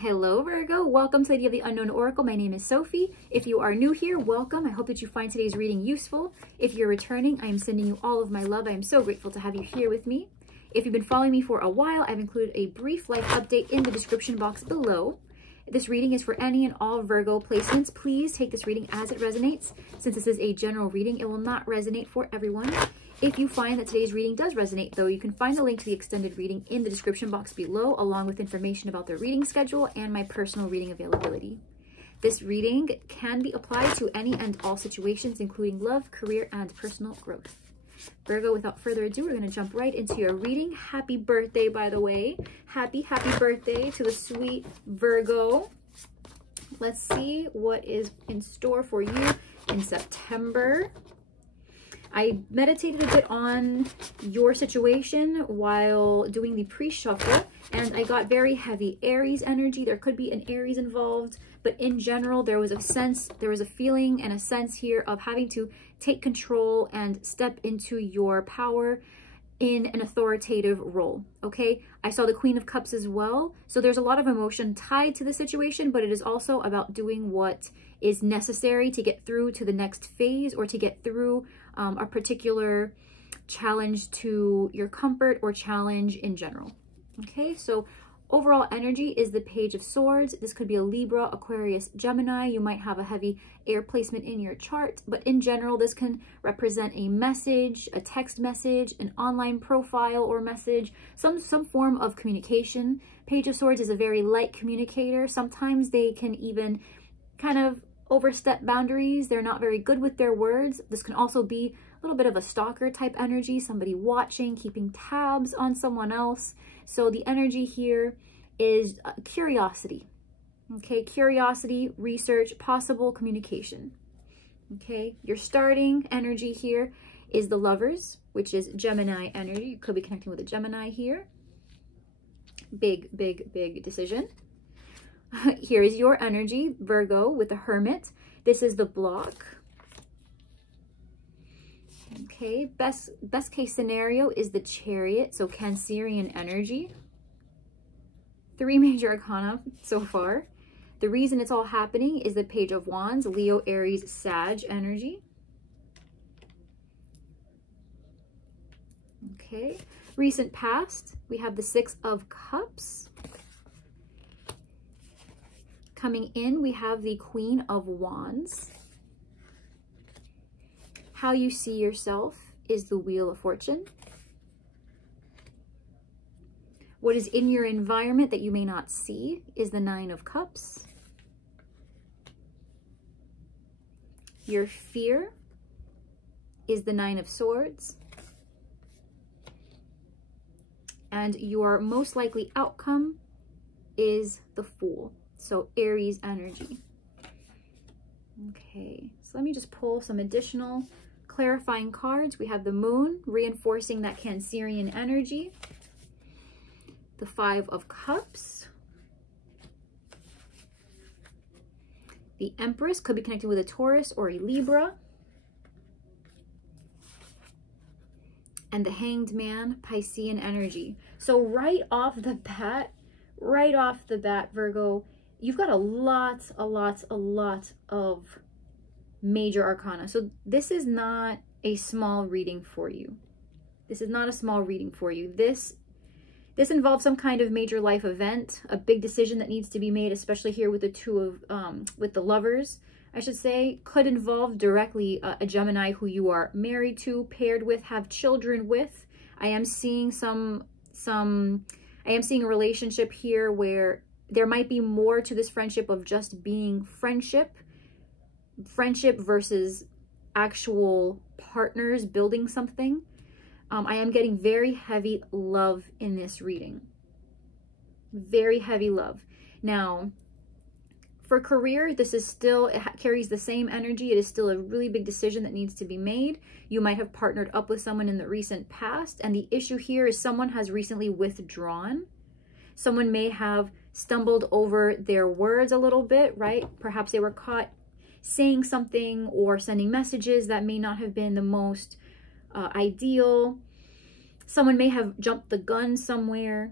Hello Virgo, welcome to Lady of the Unknown Oracle. My name is Sophie. If you are new here, welcome. I hope that you find today's reading useful. If you're returning, I am sending you all of my love. I am so grateful to have you here with me. If you've been following me for a while, I've included a brief life update in the description box below. This reading is for any and all Virgo placements. Please take this reading as it resonates. Since this is a general reading, it will not resonate for everyone. If you find that today's reading does resonate, though, you can find the link to the extended reading in the description box below, along with information about the reading schedule and my personal reading availability. This reading can be applied to any and all situations, including love, career, and personal growth. Virgo, without further ado, we're going to jump right into your reading. Happy birthday, by the way. Happy birthday to the sweet Virgo. Let's see what is in store for you in September. I meditated a bit on your situation while doing the pre-shuffle, and I got very heavy Aries energy. There could be an Aries involved, but in general, there was a feeling and a sense here of having to take control and step into your power in an authoritative role, okay? I saw the Queen of Cups as well. So there's a lot of emotion tied to the situation, but it is also about doing what is necessary to get through to the next phase or to get through a particular challenge to your comfort or challenge in general. Okay, so overall energy is the Page of Swords. This could be a Libra, Aquarius, Gemini. You might have a heavy air placement in your chart, but in general, this can represent a message, a text message, an online profile or message, some form of communication. Page of Swords is a very light communicator. Sometimes they can even kind of overstep boundaries. They're not very good with their words. This can also be a little bit of a stalker type energy, somebody watching, keeping tabs on someone else. So the energy here is curiosity. Okay, curiosity, research, possible communication. Okay, your starting energy here is the Lovers, which is Gemini energy. You could be connecting with a Gemini here. Big decision. Here is your energy, Virgo, with the Hermit. This is the block. Okay, best case scenario is the Chariot, so Cancerian energy. 3 major arcana so far. The reason it's all happening is the Page of Wands, Leo, Aries, Sag energy. Okay, recent past, we have the 6 of Cups. Coming in, we have the Queen of Wands. How you see yourself is the Wheel of Fortune. What is in your environment that you may not see is the 9 of Cups. Your fear is the 9 of Swords. And your most likely outcome is the Fool. So Aries energy. Okay, so let me just pull some additional clarifying cards. We have the Moon, reinforcing that Cancerian energy. The 5 of Cups. The Empress could be connected with a Taurus or a Libra. And the Hanged Man, Piscean energy. So right off the bat, Virgo, you've got a lot of major arcana. So this is not a small reading for you. This is not a small reading for you. This involves some kind of major life event, a big decision that needs to be made, especially here with the with the Lovers, I should say. Could involve directly a Gemini who you are married to, paired with, have children with. I am seeing a relationship here where there might be more to this friendship of just being friendship versus actual partners building something. I am getting very heavy love in this reading. Very heavy love. Now, for career, this is still, it carries the same energy. It is still a really big decision that needs to be made. You might have partnered up with someone in the recent past, and the issue here is someone has recently withdrawn. Someone may have stumbled over their words a little bit, right? Perhaps they were caught saying something or sending messages that may not have been the most ideal. Someone may have jumped the gun somewhere.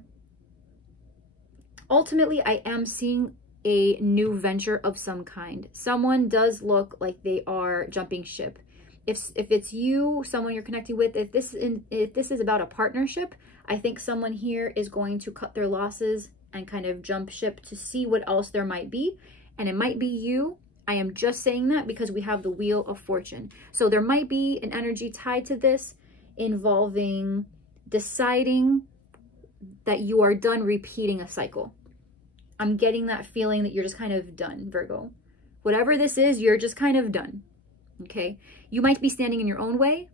ultimately, I am seeing a new venture of some kind. Someone does look like they are jumping ship. If it's you, someone you're connecting with, if this is about a partnership, I think someone here is going to cut their losses and kind of jump ship to see what else there might be. And it might be you. I am just saying that because we have the Wheel of Fortune. So there might be an energy tied to this involving deciding that you are done repeating a cycle. I'm getting that feeling that you're just kind of done, Virgo. Whatever this is, you're just kind of done. Okay? You might be standing in your own way.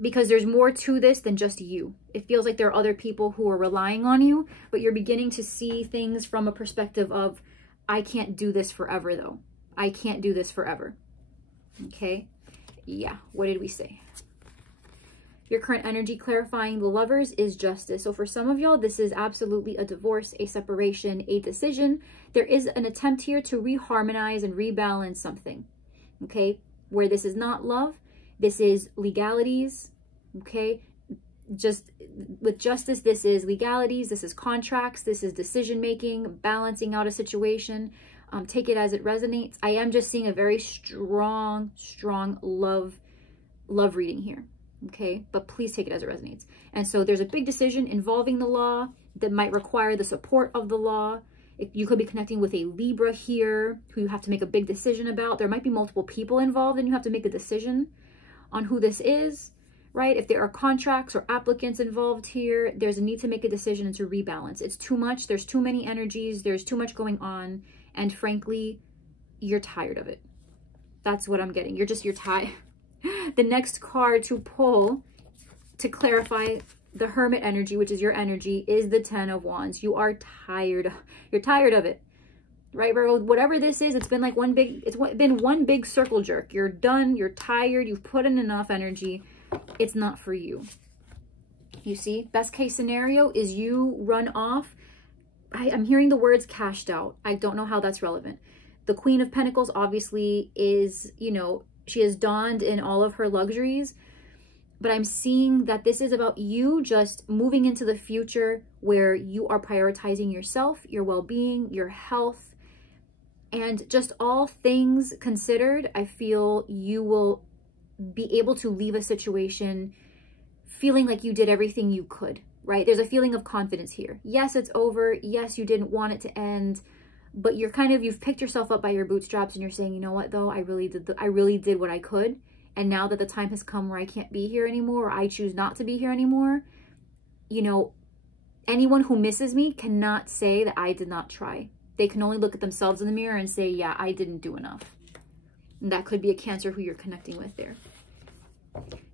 Because there's more to this than just you. It feels like there are other people who are relying on you, but you're beginning to see things from a perspective of, I can't do this forever though. I can't do this forever. Okay? Yeah, what did we say? Your current energy clarifying the Lovers is Justice. So for some of y'all, this is absolutely a divorce, a separation, a decision. There is an attempt here to reharmonize and rebalance something. Okay? Where this is not love, this is legalities, okay? Just with justice, this is legalities, this is contracts, this is decision-making, balancing out a situation. Take it as it resonates. I am just seeing a very strong love reading here, okay? But please take it as it resonates. And so there's a big decision involving the law that might require the support of the law. You could be connecting with a Libra here who you have to make a big decision about. There might be multiple people involved and you have to make a decision on who this is, right? If there are contracts or applicants involved here, there's a need to make a decision and to rebalance. It's too much. There's too many energies. There's too much going on. And frankly, you're tired of it. That's what I'm getting. You're tired. The next card to pull to clarify the Hermit energy, which is your energy, is the Ten of Wands. You are tired. You're tired of it. Right, Virgo? Whatever this is, it's been like one big circle jerk. You're done. You're tired. You've put in enough energy. It's not for you. You see, best case scenario is you run off. I'm hearing the words cashed out. I don't know how that's relevant. The Queen of Pentacles obviously is, you know, she has donned in all of her luxuries. But I'm seeing that this is about you just moving into the future where you are prioritizing yourself, your well-being, your health. And just all things considered, I feel you will be able to leave a situation feeling like you did everything you could, right? There's a feeling of confidence here. Yes, it's over. Yes, you didn't want it to end, but you've picked yourself up by your bootstraps and you're saying, you know what though, I really did what I could. And now that the time has come where I can't be here anymore, or I choose not to be here anymore, you know, anyone who misses me cannot say that I did not try. They can only look at themselves in the mirror and say, yeah, I didn't do enough. And that could be a Cancer who you're connecting with there.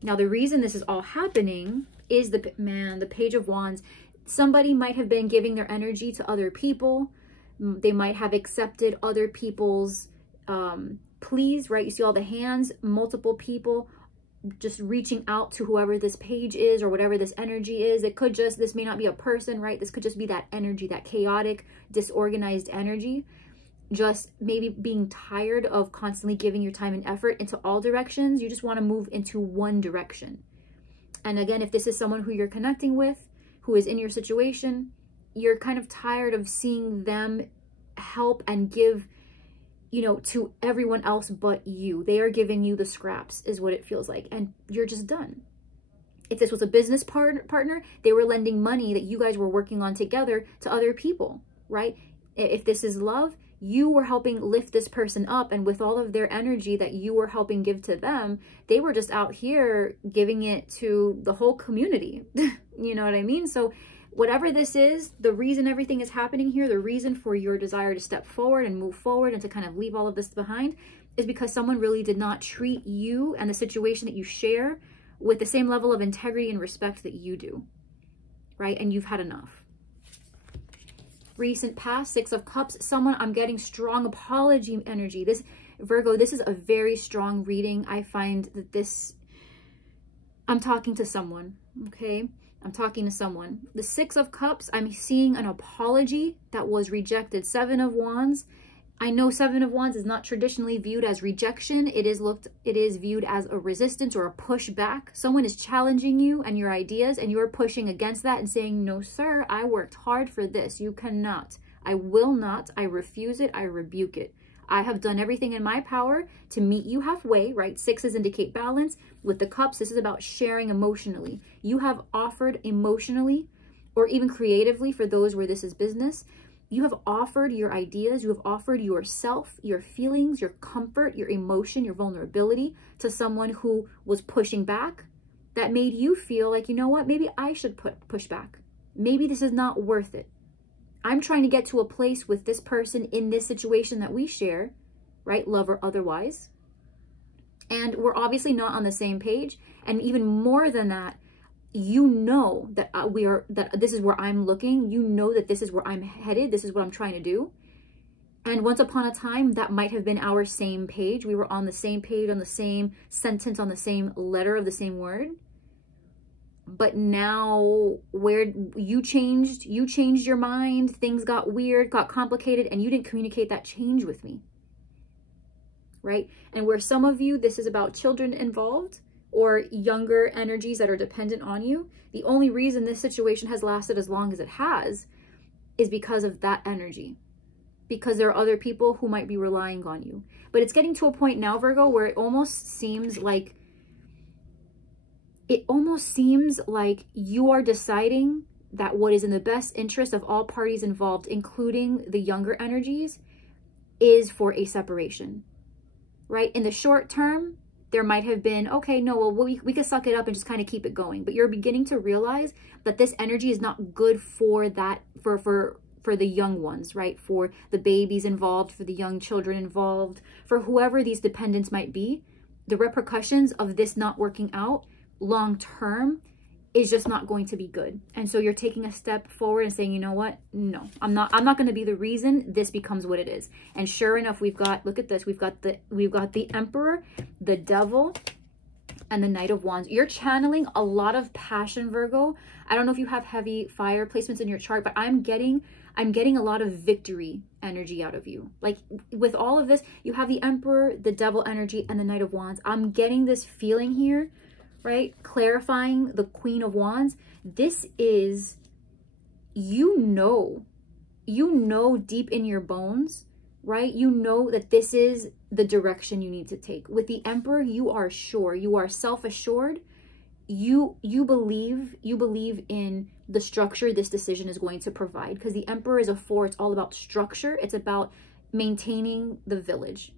Now, the reason this is all happening is the Page of Wands. Somebody might have been giving their energy to other people. They might have accepted other people's pleas, right? You see all the hands, multiple people just reaching out to whoever this page is or whatever this energy is. It could just, this may not be a person, right? This could just be that energy, that chaotic, disorganized energy. Just maybe being tired of constantly giving your time and effort into all directions. You just want to move into one direction. And again, if this is someone who you're connecting with, who is in your situation, you're kind of tired of seeing them help and give, you know, to everyone else but you. They are giving you the scraps is what it feels like. And you're just done. If this was a business partner, they were lending money that you guys were working on together to other people, right? If this is love, you were helping lift this person up, and with all of their energy that you were helping give to them, they were just out here giving it to the whole community. You know what I mean? So whatever this is, the reason everything is happening here, the reason for your desire to step forward and move forward and to kind of leave all of this behind is because someone really did not treat you and the situation that you share with the same level of integrity and respect that you do, right? And you've had enough. Recent past, Six of Cups, someone, I'm getting strong apology energy. This, Virgo, this is a very strong reading. I find that this, I'm talking to someone, okay? I'm talking to someone. The Six of Cups, I'm seeing an apology that was rejected. Seven of Wands, I know Seven of Wands is not traditionally viewed as rejection. It is viewed as a resistance or a pushback. Someone is challenging you and your ideas, and you're pushing against that and saying, no, sir, I worked hard for this. You cannot. I will not. I refuse it. I rebuke it. I have done everything in my power to meet you halfway, right? Sixes indicate balance. With the cups, this is about sharing emotionally. You have offered emotionally or even creatively for those where this is business. You have offered your ideas, you have offered yourself, your feelings, your comfort, your emotion, your vulnerability to someone who was pushing back. That made you feel like, you know what, maybe I should push back. Maybe this is not worth it. I'm trying to get to a place with this person in this situation that we share, right? Love or otherwise. And we're obviously not on the same page. And even more than that, you know that that this is where I'm looking. You know that this is where I'm headed. This is what I'm trying to do. And once upon a time, that might have been our same page. We were on the same page, on the same sentence, on the same letter of the same word. But now where you changed your mind, things got weird, got complicated, and you didn't communicate that change with me. Right? And where some of you, this is about children involved, or younger energies that are dependent on you. The only reason this situation has lasted as long as it has is because of that energy. Because there are other people who might be relying on you. But it's getting to a point now, Virgo, where it almost seems like you are deciding that what is in the best interest of all parties involved, including the younger energies, is for a separation. Right? In the short term, there might have been, okay, no, well, we could suck it up and just kind of keep it going. But you're beginning to realize that this energy is not good for that, for the young ones, right? For the babies involved, for the young children involved, for whoever these dependents might be. The repercussions of this not working out long term is just not going to be good. And so you're taking a step forward and saying, you know what? No, I'm not going to be the reason this becomes what it is. And sure enough, we've got, look at this. We've got the Emperor, the Devil, and the Knight of Wands. You're channeling a lot of passion, Virgo. I don't know if you have heavy fire placements in your chart, but I'm getting a lot of victory energy out of you. Like with all of this, you have the Emperor, the Devil energy, and the Knight of Wands. I'm getting this feeling here, right? Clarifying the Queen of Wands. This is, you know deep in your bones, right? You know that this is the direction you need to take. With the Emperor, you are sure, you are self-assured. You believe in the structure this decision is going to provide, because the Emperor is a 4. It's all about structure. It's about maintaining the village,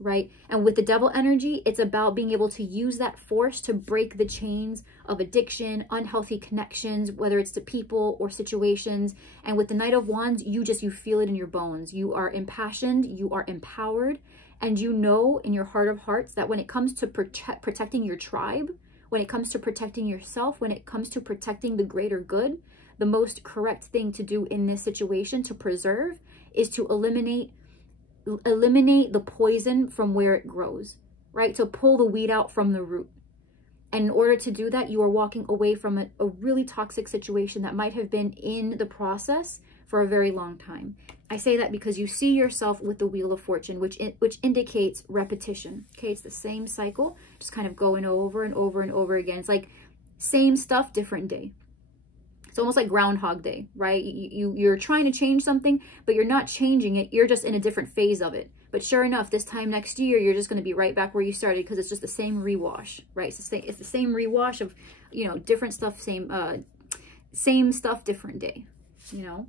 right? And with the Devil energy, it's about being able to use that force to break the chains of addiction, unhealthy connections, whether it's to people or situations. And with the Knight of Wands, you feel it in your bones. You are impassioned, you are empowered, and you know in your heart of hearts that when it comes to protecting your tribe, when it comes to protecting yourself, when it comes to protecting the greater good, the most correct thing to do in this situation to preserve is to eliminate the poison from where it grows, right? To pull the weed out from the root. And in order to do that, you are walking away from a really toxic situation that might have been in the process for a very long time. I say that because you see yourself with the Wheel of Fortune, which indicates repetition. Okay, it's the same cycle, just kind of going over and over and over again. It's like same stuff, different day. It's almost like Groundhog Day, right? You're trying to change something, but you're not changing it. You're just in a different phase of it. But sure enough, this time next year, you're just going to be right back where you started, because it's just the same rewash, right? It's the same rewash of, you know, different stuff, same stuff, different day, you know?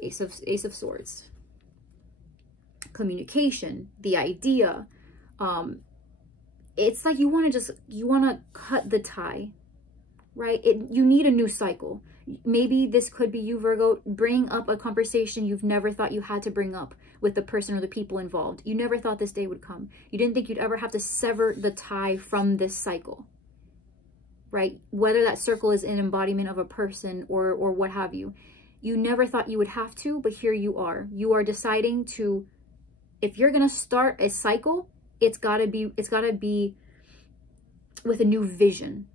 Ace of Swords. Communication, the idea. It's like you want to cut the tie, right? You need a new cycle. Maybe this could be you, Virgo, bring up a conversation you've never thought you had to bring up with the person or the people involved. You never thought this day would come. You didn't think you'd ever have to sever the tie from this cycle, right? Whether that circle is an embodiment of a person or what have you. You never thought you would have to, but here you are. You are deciding to, if you're going to start a cycle, it's got to be with a new vision.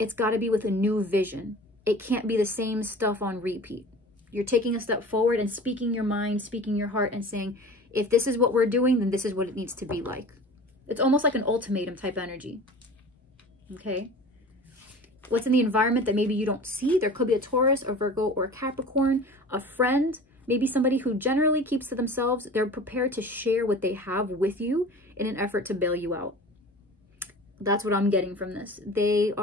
It's got to be with a new vision. It can't be the same stuff on repeat. You're taking a step forward and speaking your mind, speaking your heart, and saying, if this is what we're doing, then this is what it needs to be like. It's almost like an ultimatum type energy. Okay? What's in the environment that maybe you don't see? There could be a Taurus, a Virgo, or a Capricorn, a friend, maybe somebody who generally keeps to themselves. They're prepared to share what they have with you in an effort to bail you out. That's what I'm getting from this. They're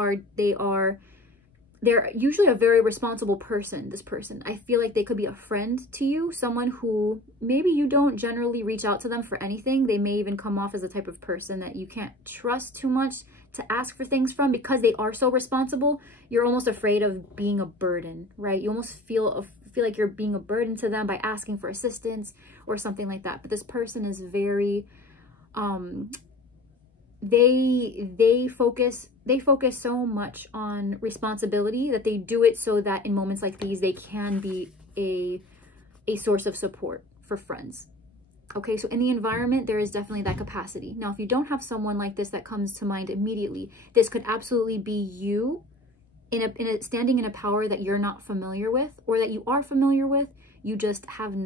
usually a very responsible person, this person. I feel like they could be a friend to you, someone who maybe you don't generally reach out to them for anything. They may even come off as the type of person that you can't trust too much to ask for things from because they are so responsible. You're almost afraid of being a burden, right? You almost feel like you're being a burden to them by asking for assistance or something like that. But this person is very, they focus so much on responsibility that they do it so that in moments like these, they can be a source of support for friends. Okay, so in the environment, there is definitely that capacity. Now, if you don't have someone like this that comes to mind immediately, this could absolutely be you standing in a power that you're not familiar with, or that you are familiar with, you just haven't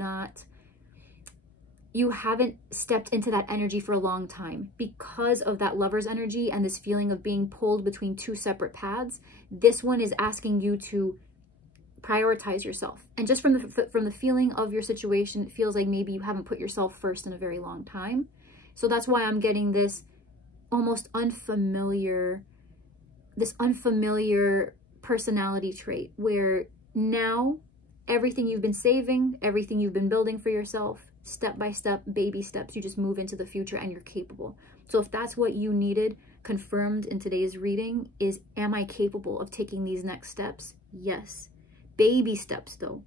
stepped into that energy for a long time. Because of that lover's energy and this feeling of being pulled between two separate paths, this one is asking you to prioritize yourself. And just from the feeling of your situation, it feels like maybe you haven't put yourself first in a very long time. So that's why I'm getting this almost unfamiliar personality trait where now everything you've been saving, everything you've been building for yourself, step by step, baby steps, you just move into the future and you're capable. So if that's what you needed confirmed in today's reading is, am I capable of taking these next steps? Yes. Baby steps though.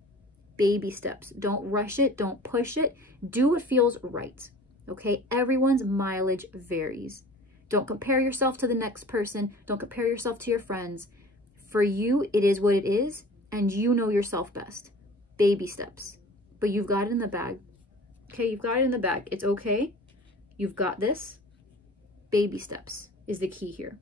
Baby steps. Don't rush it. Don't push it. Do what feels right. Okay? Everyone's mileage varies. Don't compare yourself to the next person. Don't compare yourself to your friends. For you, it is what it is, and you know yourself best. Baby steps. But you've got it in the bag. Okay? You've got it in the bag. It's okay. You've got this. Baby steps is the key here.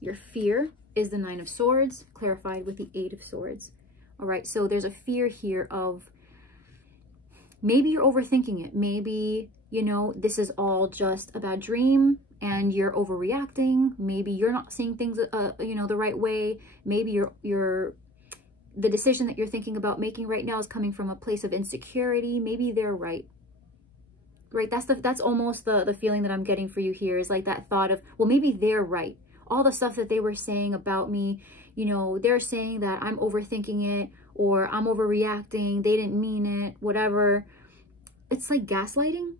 Your fear is the 9 of Swords, clarified with the 8 of Swords. All right, so there's a fear here of maybe you're overthinking it. Maybe, you know, this is all just a bad dream and you're overreacting. Maybe you're not seeing things, you know, the right way. Maybe the decision that you're thinking about making right now is coming from a place of insecurity. Maybe they're right. Right, that's almost the feeling that I'm getting for you here, is like that thought of, well, maybe they're right. All the stuff that they were saying about me, you know, they're saying that I'm overthinking it or I'm overreacting. They didn't mean it, whatever. It's like gaslighting.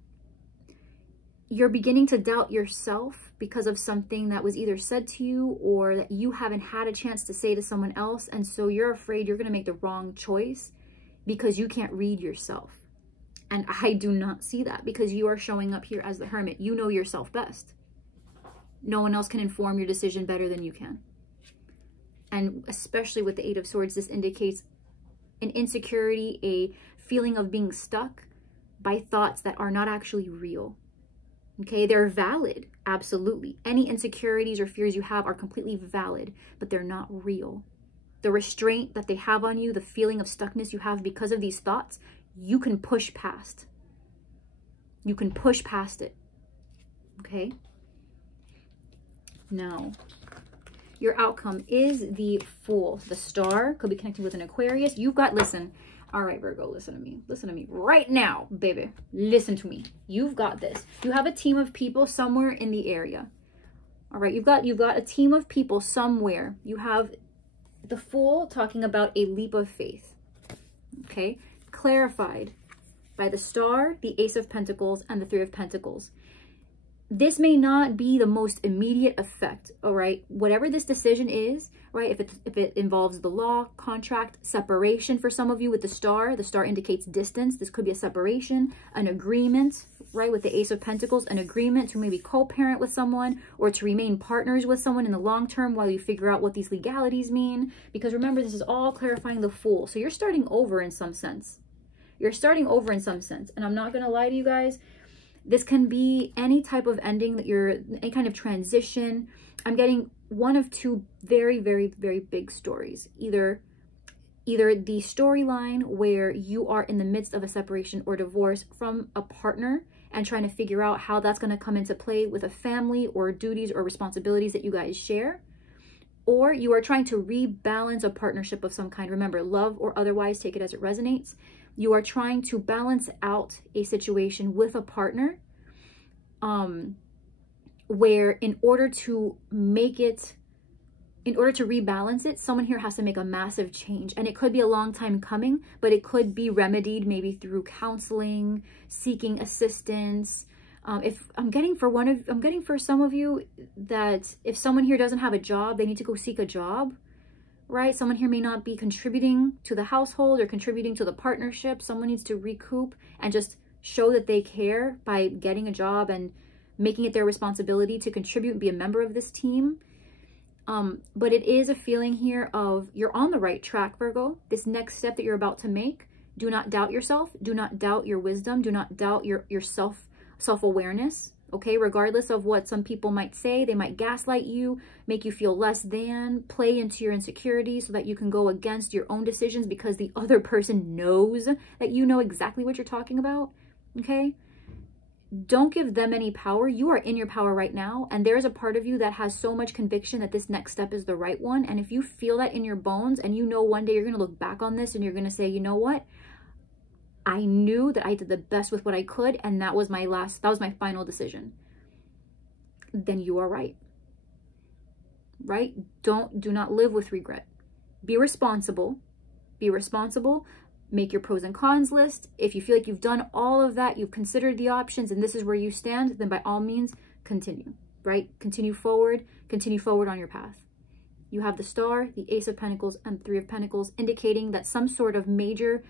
You're beginning to doubt yourself because of something that was either said to you or that you haven't had a chance to say to someone else. And so you're afraid you're going to make the wrong choice because you can't read yourself. And I do not see that because you are showing up here as the Hermit. You know yourself best. No one else can inform your decision better than you can. And especially with the 8 of Swords, this indicates an insecurity, a feeling of being stuck by thoughts that are not actually real. Okay, they're valid, absolutely. Any insecurities or fears you have are completely valid, but they're not real. The restraint that they have on you, the feeling of stuckness you have because of these thoughts, you can push past. You can push past it. Okay? Now, your outcome is the Fool. The Star could be connecting with an Aquarius. You've got, listen. All right, Virgo, listen to me. Listen to me right now, baby. Listen to me. You've got this. You have a team of people somewhere in the area. All right, you've got a team of people somewhere. You have the Fool talking about a leap of faith. Okay? Clarified by the Star, the Ace of Pentacles, and the 3 of Pentacles. This may not be the most immediate effect, all right? Whatever this decision is, right? If it involves the law, contract, separation for some of you with the Star indicates distance. This could be a separation, an agreement, right? With the Ace of Pentacles, an agreement to maybe co-parent with someone or to remain partners with someone in the long term while you figure out what these legalities mean. Because remember, this is all clarifying the Fool. So you're starting over in some sense. You're starting over in some sense. And I'm not going to lie to you guys. This can be any type of ending that any kind of transition. I'm getting one of two very, very, very big stories. Either the storyline where you are in the midst of a separation or divorce from a partner and trying to figure out how that's going to come into play with a family or duties or responsibilities that you guys share. Or you are trying to rebalance a partnership of some kind. Remember, love or otherwise, take it as it resonates. You are trying to balance out a situation with a partner where in order to rebalance it, someone here has to make a massive change. And it could be a long time coming, but it could be remedied maybe through counseling, seeking assistance. If I'm getting for some of you that if someone here doesn't have a job, they need to go seek a job, right? Someone here may not be contributing to the household or contributing to the partnership. Someone needs to recoup and just show that they care by getting a job and making it their responsibility to contribute and be a member of this team. But it is a feeling here of you're on the right track, Virgo. This next step that you're about to make, do not doubt yourself. Do not doubt your wisdom. Do not doubt your self-awareness, okay? Regardless of what some people might say, they might gaslight you, make you feel less than, play into your insecurities so that you can go against your own decisions because the other person knows that you know exactly what you're talking about, okay? Don't give them any power. You are in your power right now, and there's a part of you that has so much conviction that this next step is the right one. And if you feel that in your bones and you know one day you're going to look back on this and you're going to say, you know what? I knew that I did the best with what I could, and that was my final decision. Then you are right. Right? Do not live with regret. Be responsible. Be responsible. Make your pros and cons list. If you feel like you've done all of that, you've considered the options, and this is where you stand, then by all means, continue, right? Continue forward on your path. You have the Star, the Ace of Pentacles, and Three of Pentacles, indicating that some sort of major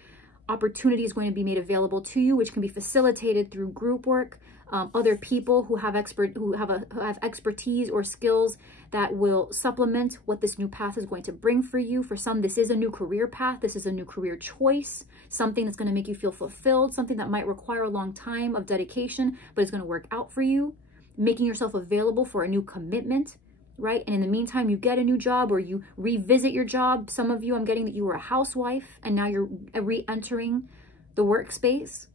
opportunity is going to be made available to you, which can be facilitated through group work, other people who have expertise or skills that will supplement what this new path is going to bring for you. For some, this is a new career path. This is a new career choice, something that's going to make you feel fulfilled, something that might require a long time of dedication, but it's going to work out for you, making yourself available for a new commitment, right? And in the meantime, you get a new job or you revisit your job. Some of you, I'm getting that you were a housewife and now you're re-entering the workspace.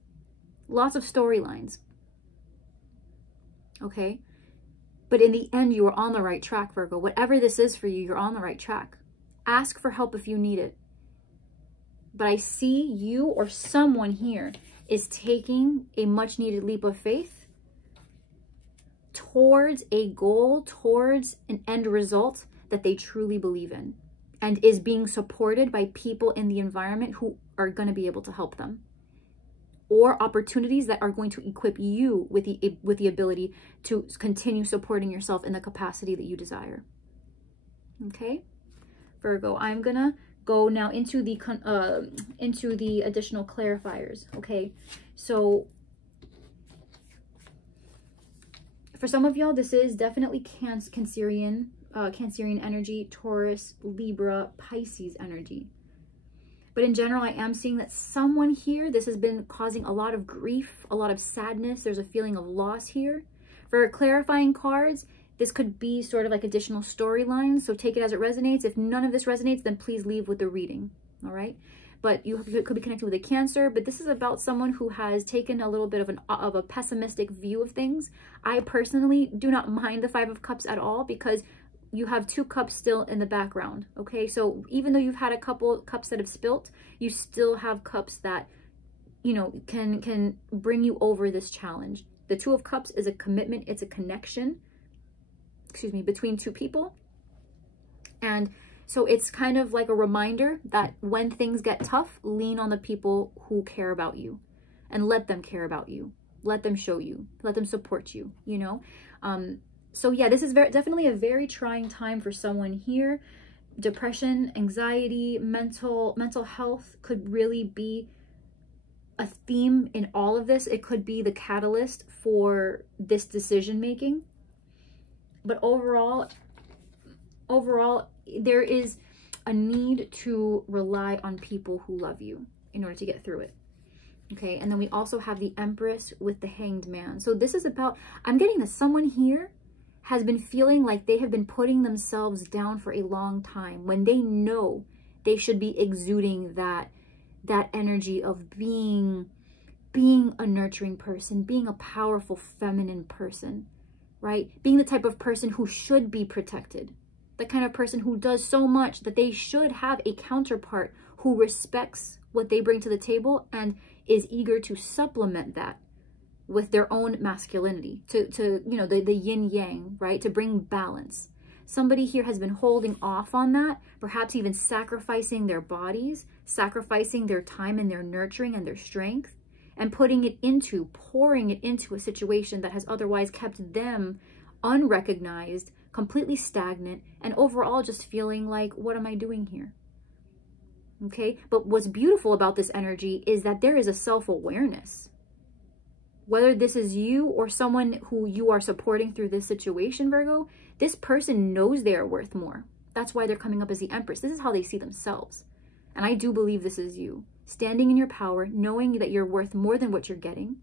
Lots of storylines. Okay? But in the end, you are on the right track, Virgo. Whatever this is for you, you're on the right track. Ask for help if you need it. But I see you or someone here is taking a much needed leap of faith towards a goal, towards an end result that they truly believe in, and is being supported by people in the environment who are going to be able to help them, or opportunities that are going to equip you with the ability to continue supporting yourself in the capacity that you desire. Okay, Virgo, I'm gonna go now into the additional clarifiers. Okay, so for some of y'all, this is definitely Cancerian energy, Taurus, Libra, Pisces energy. But in general, I am seeing that someone here, this has been causing a lot of grief, a lot of sadness. There's a feeling of loss here. For clarifying cards, this could be sort of like additional storylines. So take it as it resonates. If none of this resonates, then please leave with the reading. All right. But you could be connected with a Cancer. But this is about someone who has taken a little bit of a pessimistic view of things. I personally do not mind the Five of Cups at all, because you have 2 cups still in the background, okay? So even though you've had a couple cups that have spilt, you still have cups that, you know, can bring you over this challenge. The 2 of Cups is a commitment, it's a connection, excuse me, between 2 people. And so it's kind of like a reminder that when things get tough, lean on the people who care about you and let them care about you. Let them show you, let them support you, you know? So yeah, this is definitely a very trying time for someone here. Depression, anxiety, mental health could really be a theme in all of this. It could be the catalyst for this decision making. But overall, there is a need to rely on people who love you in order to get through it. Okay, and then we also have the Empress with the Hanged Man. So this is about, I'm getting that someone here has been feeling like they have been putting themselves down for a long time when they know they should be exuding that energy of being a nurturing person, being a powerful feminine person, right? Being the type of person who should be protected, the kind of person who does so much that they should have a counterpart who respects what they bring to the table and is eager to supplement that with their own masculinity, to you know, the yin yang, right? To bring balance. Somebody here has been holding off on that, perhaps even sacrificing their bodies, sacrificing their time and their nurturing and their strength, and pouring it into a situation that has otherwise kept them unrecognized, completely stagnant, and overall just feeling like, what am I doing here? Okay, but what's beautiful about this energy is that there is a self-awareness. Whether this is you or someone who you are supporting through this situation, Virgo, this person knows they are worth more. That's why they're coming up as the Empress. This is how they see themselves. And I do believe this is you. Standing in your power, knowing that you're worth more than what you're getting,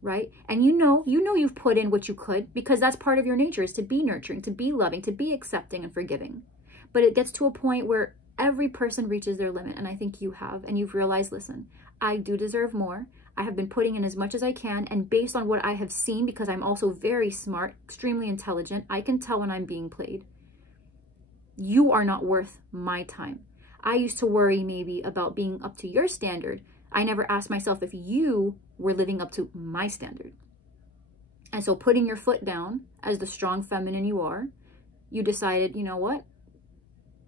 right? And you know you've put in what you could, because that's part of your nature, is to be nurturing, to be loving, to be accepting and forgiving. But it gets to a point where every person reaches their limit, and I think you have, and you've realized, listen, I do deserve more. I have been putting in as much as I can, and based on what I have seen, because I'm also very smart, extremely intelligent, I can tell when I'm being played. You are not worth my time. I used to worry maybe about being up to your standard. I never asked myself if you were living up to my standard. And so putting your foot down as the strong feminine you are, you decided, you know what?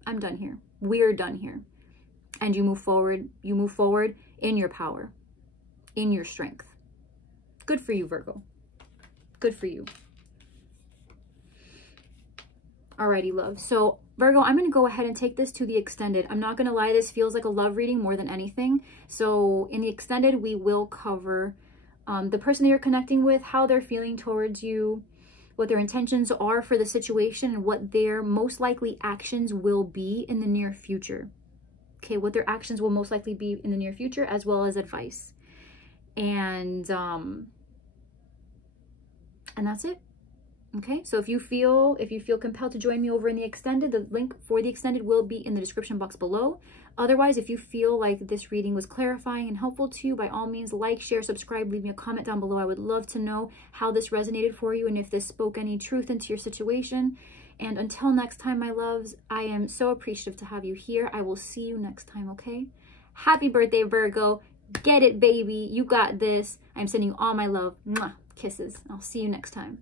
I'm done here. We're done here. And you move forward. You move forward in your power, in your strength. Good for you, Virgo. Good for you. Alrighty, love. So Virgo, I'm going to go ahead and take this to the extended. I'm not going to lie, this feels like a love reading more than anything. So in the extended, we will cover the person that you're connecting with, how they're feeling towards you, what their intentions are for the situation, and what their most likely actions will be in the near future. Okay, what their actions will most likely be in the near future, as well as advice. And that's it. Okay, so if you feel compelled to join me over in the extended, the link for the extended will be in the description box below. Otherwise, if you feel like this reading was clarifying and helpful to you, by all means, like, share, subscribe, leave me a comment down below. I would love to know how this resonated for you and if this spoke any truth into your situation. And until next time, my loves, I am so appreciative to have you here. I will see you next time, okay? Happy birthday, Virgo. Get it, baby. You got this. I'm sending you all my love. Mwah. Kisses. I'll see you next time.